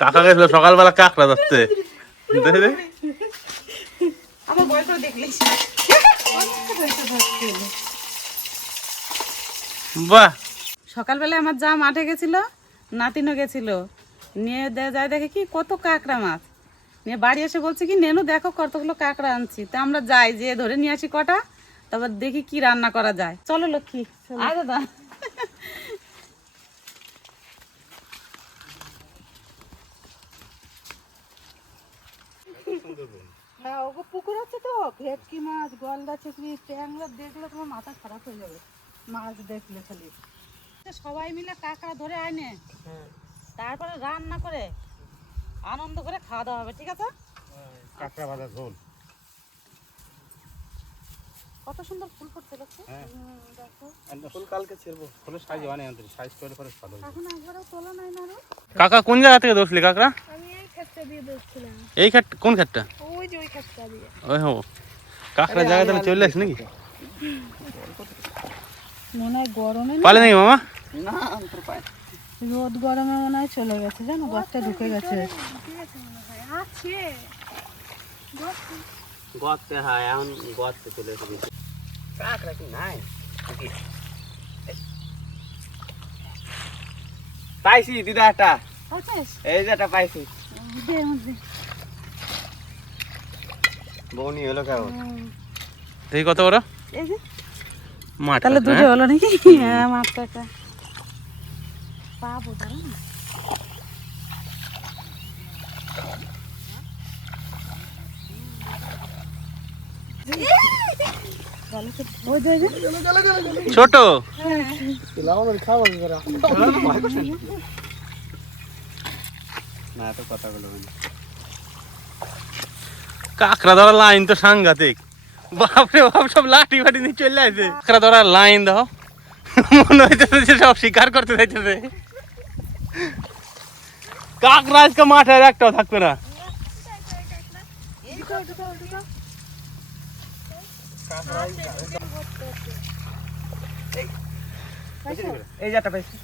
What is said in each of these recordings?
কাকা গেছিল সকালবেলা কাকড়া ধরতে। আমার দেখলিস বাহ। সকালবেলা আমার যা মাঠে গেছিল নাতিনও গেছিল। নিয়ে দে- যায় দেখে কি কত কাঁকড়া মাছ। নিয়ে বাড়ি এসে বলছে কি নেনু দেখো কতগুলো কাঁকড়া আনছি। তা আমরা যাই যে ধরে নিয়ে আসি কটা। তারপর দেখি কি রান্না করা যায়। চলো লক্ষ্মী আয় দাদা। হ্যাঁ ওগো পুকুর আছে তো ভেটকি মাছ গলদা চিংড়ি ট্যাংরা দেখলে তোমার মাথা খারাপ হয়ে যাবে মাছ দেখলে খালি। সবাই মিলে কাঁকড়া ধরে আনে তারপরে রান্না করে আনন্দ করে খাওয়া দাওয়া হবে ঠিক আছে? কাঁকড়া ভাজা ঝোল। কত সুন্দর ফুল ফুটছে হ্যাঁ। দেখো। ফুল কালকে ছিড়বো ফুলের সাইজ অনেক সাইজ করে পরে ভালো এখন একবারও তোলা নাই না রে। কাকা কোন জায়গা থেকে ধরছিলি কাকড়া? আমি এই দিয়ে বসছিলাম এই খাট কোন খাটটা ওই যে ওই ক্ষেতটা দিয়ে। ওই হো কাকড়া জায়গা তাহলে চলে আসি নাকি? মনে হয় গরমে পালে নাকি মামা? না তোর পায় রোদ গরমে মনে হয় চলে গেছে জানো? গাছটা ঢুকে গেছে। ঠিক আছে মনে হয়। গতে হয় এখন গতে চলে এসে কাঁকড়া কি নাই? পাইছি দিদা একটা। এই যে একটা পাইছি। বৌনি হলো দেখি কত বড়? এই যে। মাঠ তাহলে দুটো হ্যাঁ? হলো নাকি? হ্যাঁ পাবো দাঁড়া না। ওই যে, ওই যে। ছোট না তো কথা বলো। কাকড়া ধরার লাইন তো সাংঘাতিক। বাপরে বাপ সব লাঠি ফাটি নিয়ে চলে আসে। কাকড়া ধরার লাইন দাও। মনে হইতেছে সব শিকার করতে যাইতেছে। কাকড়া আজকে মাঠে আর একটাও থাকবে না। এই যে একটা পাইছি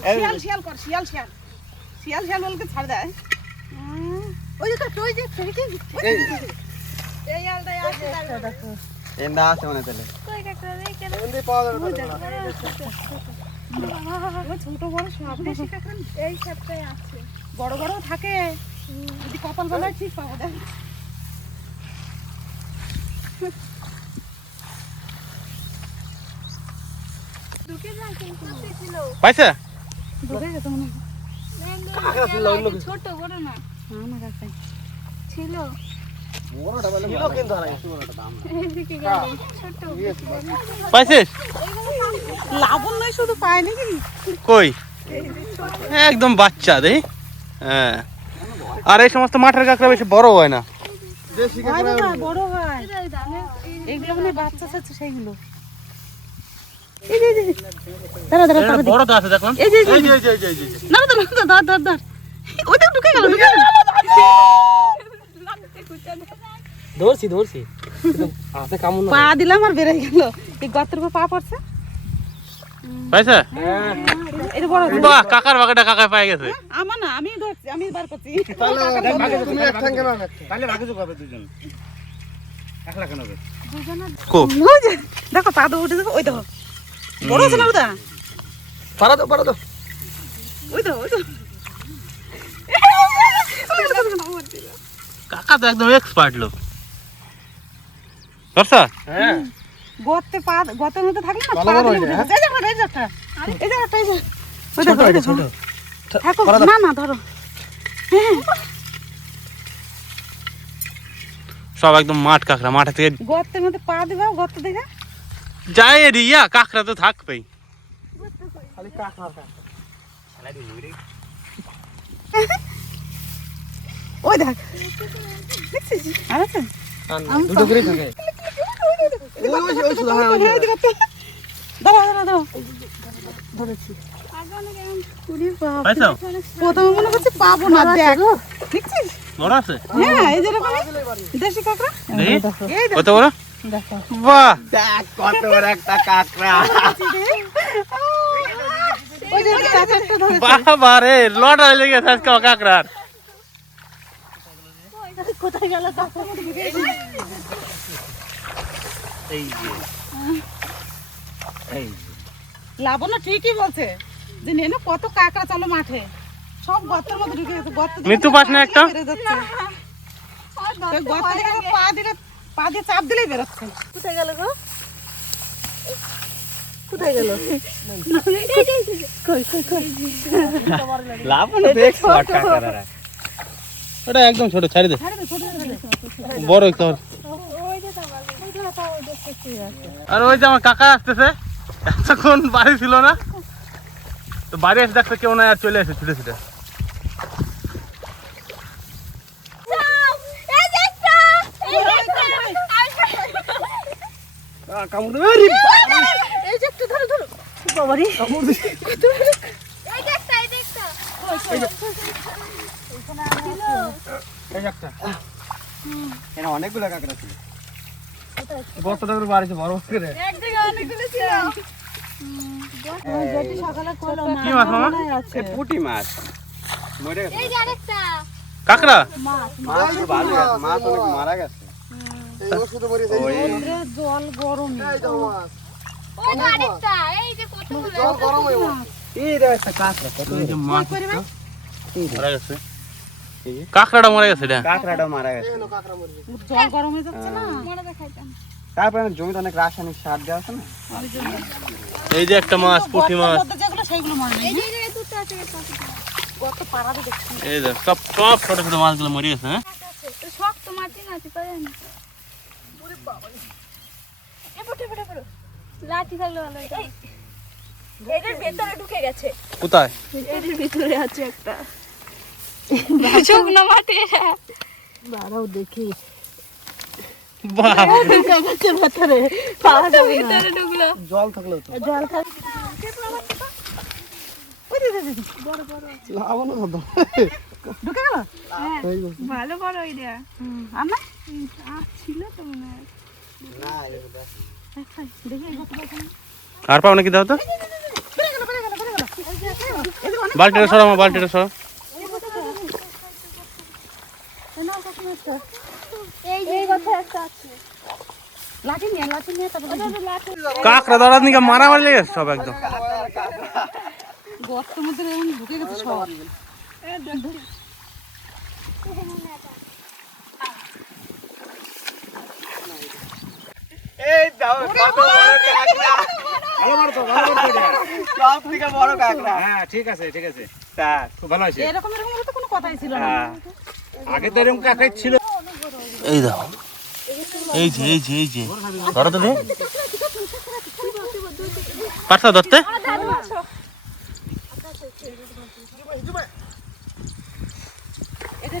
শিয়াল শিয়াল কর শিয়াল শিয়াল। শিয়াল শিয়াল বলকে ছাড় দেয় ওই যে তো, ওই যে ওই যে, এই। আলটাই আছে এন্দা আছে মনে তাহলে। কই কাকড়া রে কেন? ওই ছোট। বড় সব। এই আছে। বড় বড় থাকে। যদি কপাল ঠিক পাবো দেখ যায় পাইছে? ঢুকে গেছে মনে ছোট বড় না না না ছিল ছিল কিন্তু আর একটু বড়টা দাম এইদিকে গেল ছোট পাইছিস? লাবণ নয় শুধু পায় নাকি? কই? একদম বাচ্চা দেই হ্যাঁ। আর এই সমস্ত মাঠের কাঁকড়া বেশি বড় হয় না। বড় হয়। এইগুলো মানে বাচ্চা সেইগুলো। যে, দাঁড়া দাঁড়া দাঁড়া বড় তো আছে দেখলাম। এই যে, এই যে, এই যে, এই যে, এই যে, এই যে, এই যে। না না না ধর ধর ধর ওই দেখ ঢুকে গেল ঢুকে গেল। ধরছি ধরছি। কামুন পা দিলাম আর গেল। এই গর্তের উপর পা পড়ছে? পাইছে? এটা বড়। বাহ কাকার বাগাটা কাকায় পাই গেছে। আমার না আমি ধরছি আমি বার করছি। তুমি এক ঠ্যাং কেন তাহলে ভাগে যোগ হবে দুজন একলা কেন হবে। কো? দেখো পা তো উঠে দেখো ওই দেখো। বড় আছে না ওটা? পারা দাও পারা দাও। ওই তো ওই তো। কাকা তো একদম এক্সপার্ট লোক। হ্যাঁ। গর্তে পা গর্তের মধ্যে থাকলে না পা দিয়ে উঠে। এই যে এই যে এই যে এই যে। ওই দেখো, ওই দেখো। থাকো, না না ধরো। সব একদম মাঠ কাকড়া মাঠে থেকে গর্তের মধ্যে পা দিবা গর্ত দেখে যায় রিয়া কাকড়া তো থাকবেই খালি ওই দেখ দেখছিস আর আছে দুটো করে থাকে দাঁড়া দাঁড়া দাঁড়া ধরেছি পাইছো প্রথমে মনে করছি পাবো না দেখ দেখছিস বড় আছে হ্যাঁ এই যেরকম দেশি কাঁকড়া দেখি এই দেখো কত বড় বাহ! দেখ কত বড় একটা কাকড়া। ওই যে এক বাবা রে লটারি লেগে আজকে কাকড়ার। কোথায় গেল এই যে। এই লাবণ্য ঠিকই বলছে যে নেনো কত কাঁকড়া চলো মাঠে। সব গর্তের মধ্যে ঢুকে গেছে। গর্ত মৃত্যু পাস না একটা? গর্ত পা দিলে পা দিয়ে চাপ দিলেই বেরোচ্ছে। কোথায় গেল গো? কোথায় গেল? না ওটা একদম ছোট ছাড়ি দে। বড় একটু আর। ওই যে আমার কাকা আসতেছে এতক্ষণ বাড়ি ছিল না। তো বাড়ি এসে দেখতে কেউ নাই আর চলে আসে ছুটে ছুটে কামড় দেবে? এই যে একটু ধরো ধরো। বাবারি। এই একটা। এখানে অনেকগুলো কাঁকড়া ছিল। করে বাড়িতে বড় বড় করে। সকালে করল কি মাছ মামা? মাছ। মরে কাকড়া? মাছ মারা গেছে। জল গরম। কাকড়াটা মরে গেছে কাঁকড়াটা মারা গেছে। জল গরম হয়ে যাচ্ছে না? তারপরে জমিতে অনেক রাসায়নিক সার দেওয়া আছে না? এই যে একটা মাছ পুঁটি মাছ। এই যে সব সব ছোট ছোট মাছগুলো মরে গেছে হ্যাঁ? শক্ত মাটি লাঠি থাকলে ভালো হতো। এটার ভেতরে ঢুকে গেছে। কোথায়? এটার ভিতরে আছে একটা। মাটি। দেখি। জল থাকলে তো জল হতো ঢুকে গেল? ভালো বড় আইডিয়া আর না? ছিল তো মনে হয়। আর পাও নাকি দাও তো? বালতিটা সরাও আমার বালতিটা দেখি। কাকড়া ধরার নিকে মারামারি লেগে গেছে সব একদম। গর্তের মধ্যে ঢুকে গেছে সব। এই দাও কত বড় কাঁকড়া। ভালো বড় ভালো বড় সব থেকে বড় কাঁকড়া। হ্যাঁ ঠিক আছে ঠিক আছে। তা খুব ভালো আছে এরকম এরকম তো কোনো কথাই ছিল না। হ্যাঁ। আগে তো এরকম কাঁকড়া ছিল। এই দাও। এই যে এই যে এই যে। ধরো তো দেখি ধরতে এটা লাঠি ছাড়া হবে না বড় নাকি নিচে তো সব লাঠিতে ছাড়া ভয় করবে না না এই গর্ত তো ঢুকে গেছে মনে হয় বড় কাপড় ছিল বুঝতে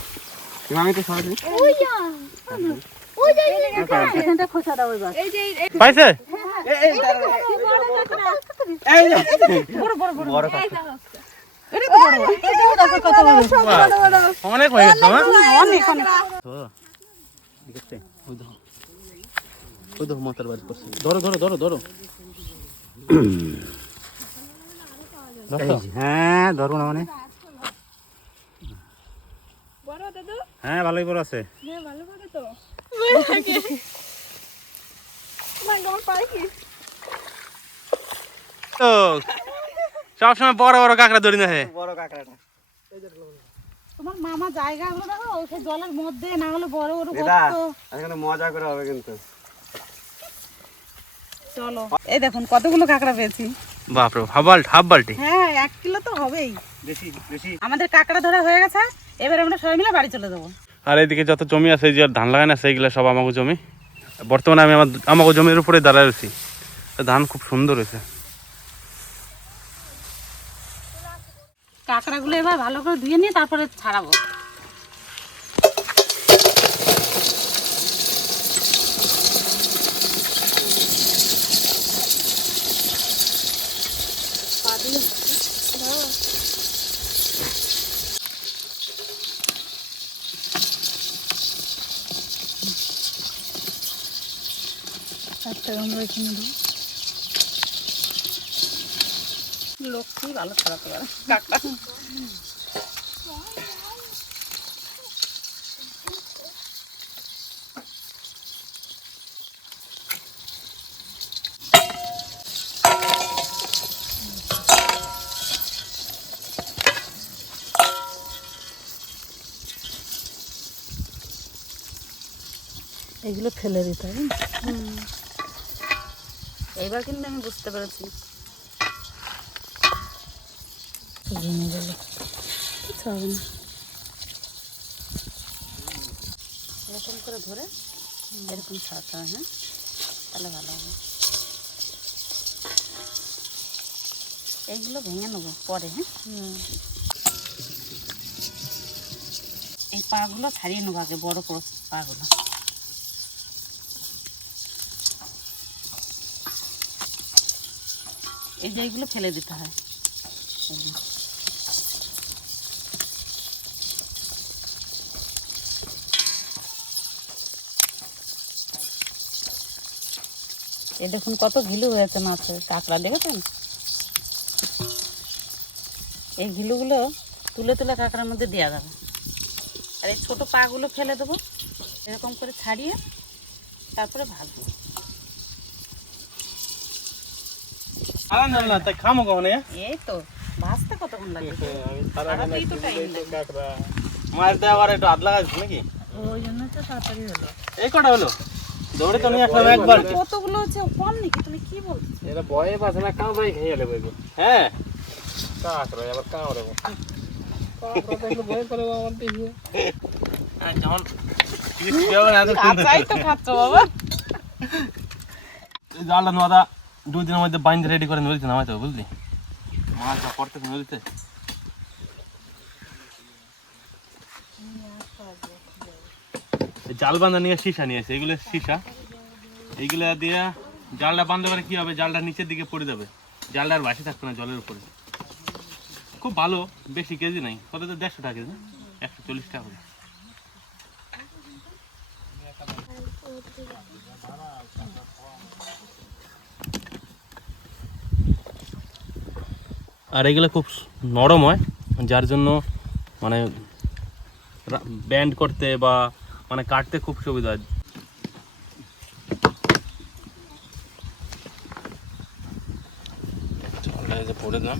আমি তো সরাসরি পাইছে? অনেক হয়ে গেছে হ্যাঁ? অনেক মাথার বাড়ি করছে ধরো ধরো ধরো ধরো ধরো। হ্যাঁ ধরবো না মানে বড় দাদু হ্যাঁ ভালোই বড় আছে হ্যাঁ ভালো তো। তো সবসময় বড় বড় কাঁকড়া ধরি না হে। বড় কাঁকড়াটা তোমার মামা জায়গাগুলো দেখো ওই জলের মধ্যে না হলে বড় বড় গর্ত মজা করে হবে কিন্তু। চলো। এই দেখুন কতগুলো কাঁকড়া পেয়েছি। বাপরে হাফ বাল্ট হাফ বাল্টি। হ্যাঁ এক কিলো তো হবেই। বেশি বেশি। আমাদের কাঁকড়া ধরা হয়ে গেছে এবার আমরা সবাই মিলে বাড়ি চলে যাব। আর এইদিকে যত জমি আছে যে ধান লাগায় না সেইগুলো সব আমাকে জমি। বর্তমানে আমি আমার আমাকে জমির উপরে দাঁড়ায় রয়েছি। ধান খুব সুন্দর হয়েছে। কাঁকড়াগুলো এবার ভালো করে ধুয়ে নিয়ে তারপরে ছাড়াবো। একটা আমরা এখানে দেবো লক্ষ্মী ভালো ছাড়াতে পারে? কাঁকড়া। এগুলো ফেলে দিতে হবে। না? এইবার কিন্তু আমি বুঝতে পেরেছি। জমে গেল কিছু হবে না এরকম করে ধরে এরকম ছাড়াতে হয় হ্যাঁ? তাহলে ভালো হবে। এইগুলো ভেঙে নেব পরে হ্যাঁ? এই পাগুলো ছাড়িয়ে নেব আগে বড় বড় পাগুলো। এই এইগুলো ফেলে দিতে হয়। এ দেখুন কত ঘিলু হয়েছে মাছের কাঁকড়া, দেখেছেন? এই ঘিলুগুলো তুলে তুলে কাঁকড়ার মধ্যে দেওয়া যাবে। আর এই ছোটো পাগুলো ফেলে দেবো, এরকম করে ছাড়িয়ে তারপরে ভাজবো। জানো না তাই খামো কখন এই তো ভাজতে কতক্ষণ লাগে? তাড়াতাড়ি তো টাইম লাগে। মাছ একটু লাগাইছ নাকি? ওই জন্য তো তাড়াতাড়ি হলো। এই কটা হলো? দৌড়ে তো নিয়ে আসলাম একবার। কতগুলো হচ্ছে কম নাকি? তুমি কি বলছো? এটা বয়ে পাচ্ছে না কাঁদাই খেয়ে বইব হ্যাঁ। কাঁকড়া আবার কাঁকড়া ভয় করে আমার দেখি হ্যাঁ, যখন কিছু না তো খাচ্ছ বাবা। জালটা নোয়াদা দুই দিনের মধ্যে বাইন্ধে রেডি করে নদীতে নামাইতে হবে, বুঝলি? মাছ যা করতে নদীতে। জাল বাঁধা নিয়ে সীসা নিয়েছে এগুলো সীসা। এইগুলো দিয়ে জালটা বাঁধলে পরে কি হবে? জালটা নিচের দিকে পড়ে যাবে। জালটা আর বাসি থাকবে না জলের উপরে। খুব ভালো, বেশি কেজি নাই। কত তো? দেড়শো টাকা কেজি, একশো চল্লিশ টাকা আর এগুলো খুব নরম হয়, যার জন্য মানে ব্যান্ড করতে বা মানে কাটতে খুব সুবিধা হয় পড়ে দাম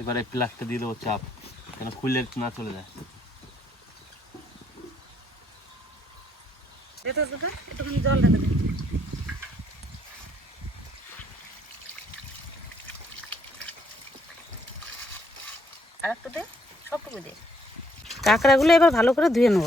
এবারে প্লাগটা দিয়ে দেবো চাপ, কেন খুললে না চলে যায়। কাঁকড়া জল আর দে। দে। কাঁকড়াগুলো এবার ভালো করে ধুয়ে নেব।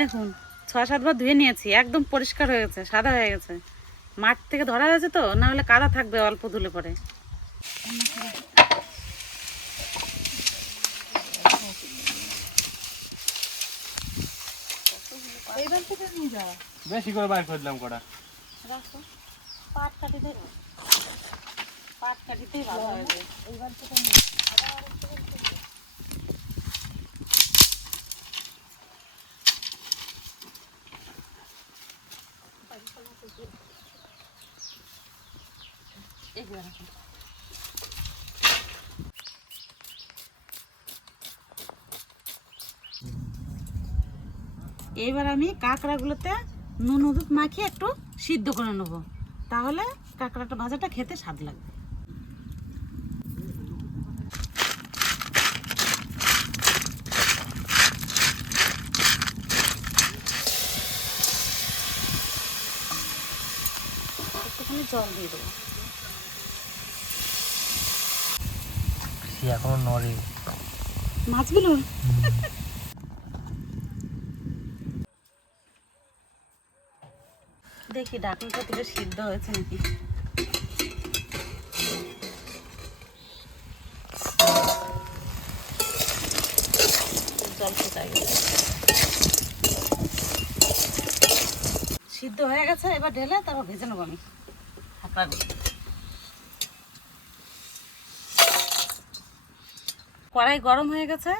দেখুন ছয় সাতবার ধুয়ে নিয়েছি একদম পরিষ্কার হয়ে গেছে সাদা হয়ে গেছে। মাঠ থেকে ধরা হয়েছে তো না হলে কাদা থাকবে অল্প ধুলে পরে। বেশি করে বাইর করে দিলাম কটা। পাট কাটি দেবো পাট কাটিতেই ভালো হবে। এইবার এইবার আমি কাঁকড়াগুলোতে নুন, হলুদ মাখিয়ে একটু সিদ্ধ করে নেব। তাহলে কাঁকড়াটা ভাজাটা খেতে স্বাদ লাগবে। একটুখানি জল দিয়ে দেবো। এখনও নড়ে। মাছগুলো দেখি ডাকনাটা সিদ্ধ হয়েছে নাকি? জল ফুটাই সিদ্ধ হয়ে গেছে এবার ঢেলে তারপর ভেজে নেব আমি। কড়াই গরম হয়ে গেছে।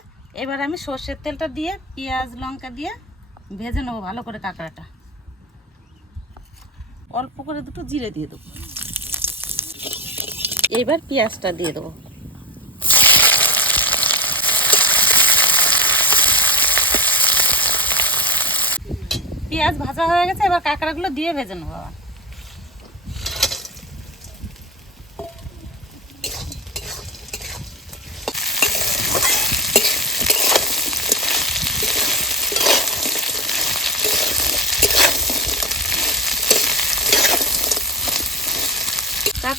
এবার আমি সর্ষের তেলটা দিয়ে, পেঁয়াজ, লঙ্কা দিয়ে ভেজে নেব ভালো করে কাঁকড়াটা। অল্প করে দুটো জিরে দিয়ে দেবো। এবার পেঁয়াজটা দিয়ে দেবো। পেঁয়াজ ভাজা হয়ে গেছে, এবার কাঁকড়াগুলো দিয়ে ভেজে নেব আবার।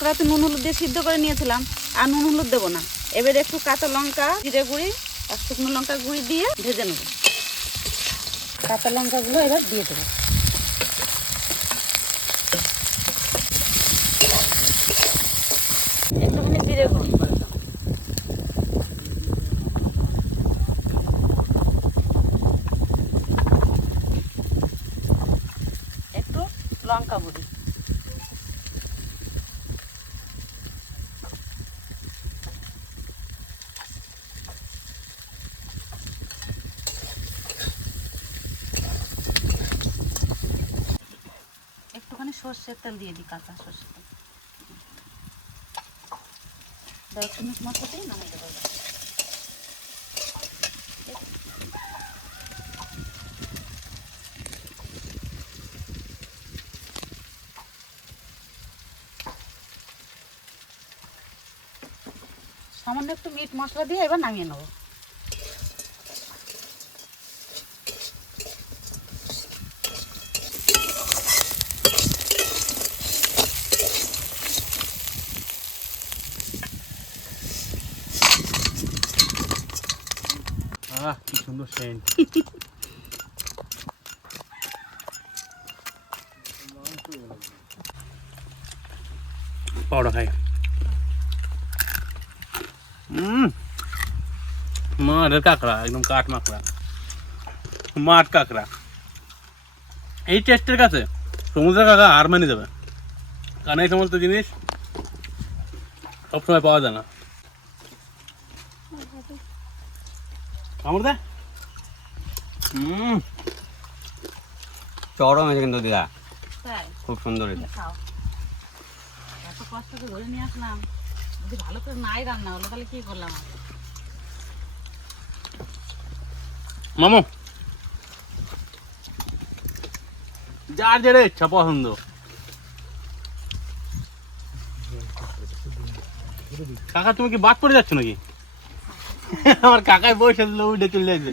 কাঁকড়া তো নুন হলুদ দিয়ে সিদ্ধ করে নিয়েছিলাম, আর নুন হলুদ দেবো না। এবার একটু কাঁচা লঙ্কা, জিরে গুঁড়ি, আর শুকনো লঙ্কা গুঁড়ি দিয়ে ভেজে নেব। কাঁচা লঙ্কাগুলো এবার দিয়ে দেবো। গুঁড়ি। একটু লঙ্কা গুঁড়ি একটুখানি সর্ষের তেল দিয়ে দিই, কাঁচা সর্ষের তেল। দশ মিনিট মশলাতেই নামিয়ে দেবো। সামান্য একটু মিট মশলা দিয়ে এবার নামিয়ে নেব আহ কি সুন্দর সেন্ট। পাউডার খাই। মাঠের কাঁকড়া, একদম কাঠ মাকড়া। মাঠ কাঁকড়া। এই টেস্টের কাছে সমুদ্রের কাঁকড়া হার মানি যাবে। কারণ এই সমস্ত জিনিস সবসময় পাওয়া যায় না। আমার দা হুম। চরম হয়েছে কিন্তু দিদা। খুব সুন্দর হয়েছে এত কষ্ট করে ধরে নিয়ে আসলাম। যদি ভালো করে নাই রান্না হলো তাহলে কি করলাম মামু। যার যেটা ইচ্ছা পছন্দ। কাকা তুমি কি বাদ পড়ে যাচ্ছ নাকি? আমার কাকায় বসে দিল উঠে চলে আসবে।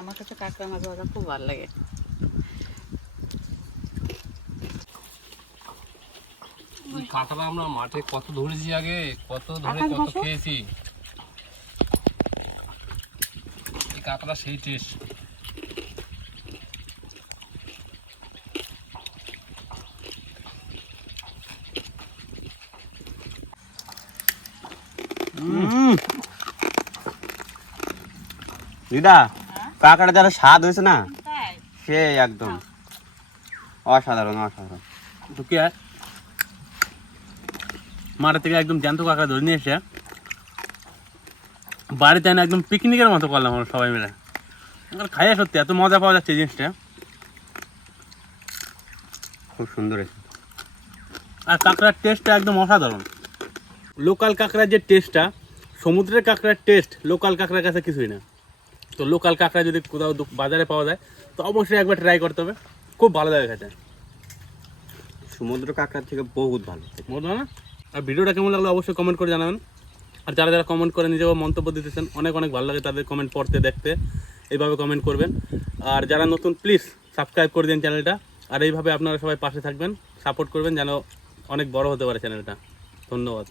আমার কাছে কাঁকড়া মাছ ভাজা খুব ভালো লাগে। কাঁকড়া আমরা মাঠে কত ধরেছি আগে? কত ধরে কত খেয়েছি? এই কাঁকড়া সেই টেস্ট হুম। দিদা কাঁকড়া যারা স্বাদ হয়েছে না? সে একদম। অসাধারণ অসাধারণ। তো কি আর মাঠের থেকে একদম জ্যান্ত কাঁকড়া ধরে নিয়ে এসে বাড়িতে এনে একদম পিকনিকের মতো করলাম আমরা সবাই মিলে। খাইয়া সত্যি এত মজা পাওয়া যাচ্ছে জিনিসটা। খুব সুন্দর আর কাঁকড়ার টেস্টটা একদম অসাধারণ। লোকাল কাঁকড়ার যে টেস্টটা সমুদ্রের কাঁকড়ার টেস্ট লোকাল কাঁকড়ার কাছে কিছুই না। তো লোকাল কাঁকড়া যদি কোথাও বাজারে পাওয়া যায় তো অবশ্যই একবার ট্রাই করতে হবে। খুব ভালো লাগে খেতে। সমুদ্র কাঁকড়ার থেকে বহুত ভালো। বলব না? আর ভিডিওটা কেমন লাগল অবশ্যই কমেন্ট করে জানাবেন। আর যারা যারা কমেন্ট করে নিজেও মন্তব্য দিতেছেন অনেক অনেক ভালো লাগে তাদের কমেন্ট পড়তে দেখতে। এইভাবে কমেন্ট করবেন। আর যারা নতুন প্লিজ সাবস্ক্রাইব করে দিন চ্যানেলটা আর এইভাবে আপনারা সবাই পাশে থাকবেন সাপোর্ট করবেন যেন অনেক বড় হতে পারে চ্যানেলটা ধন্যবাদ।